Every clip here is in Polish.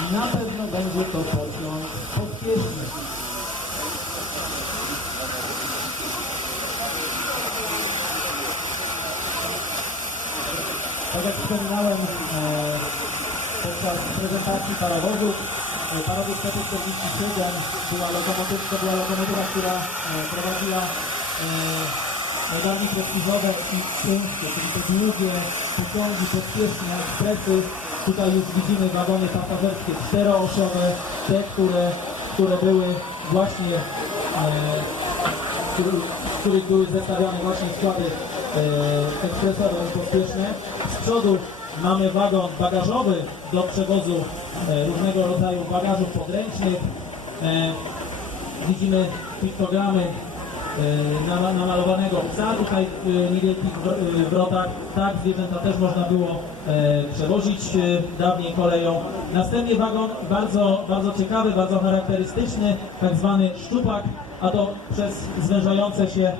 na pewno będzie to pociąg pospieszny. Tak jak wspominałem e, podczas prezentacji parowozów, e, parowiec T47 była lokomotywa, to była lokomotywa, która e, prowadziła e, medalki prestiżowe i ciężkie, czyli te długie pociągi pospieszne, ekspresy. Tutaj już widzimy wagony pasażerskie czteroosowe, te, które, które były właśnie e, z których były zestawiane właśnie składy e, ekspresowe i pospieszne. Z przodu mamy wagon bagażowy do przewozu e, różnego rodzaju bagażów podręcznych. E, widzimy piktogramy namalowanego psa tutaj w e, niewielkich e, wrotach. Tak, zwierzęta też można było e, przewozić e, dawniej koleją. Następnie wagon bardzo, bardzo ciekawy, bardzo charakterystyczny, tak zwany szczupak, a to przez zwężające się e,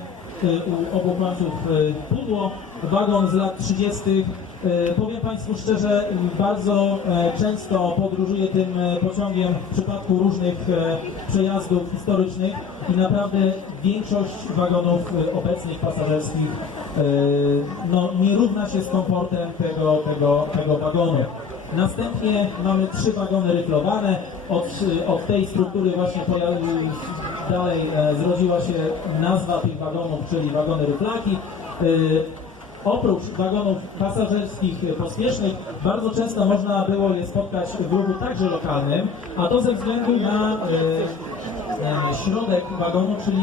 u obu końców e, pudło. Wagon z lat 30. E, Powiem Państwu szczerze, bardzo e, często podróżuję tym e, pociągiem w przypadku różnych e, przejazdów historycznych i naprawdę większość wagonów e, obecnych pasażerskich e, no, nie równa się z komfortem tego, tego, tego wagonu. Następnie mamy trzy wagony ryflowane. Od, od tej struktury właśnie dalej e, zrodziła się nazwa tych wagonów, czyli wagony ryflaki. E, Oprócz wagonów pasażerskich e, pospiesznych, bardzo często można było je spotkać w ruchu także lokalnym, a to ze względu na środek wagonu, czyli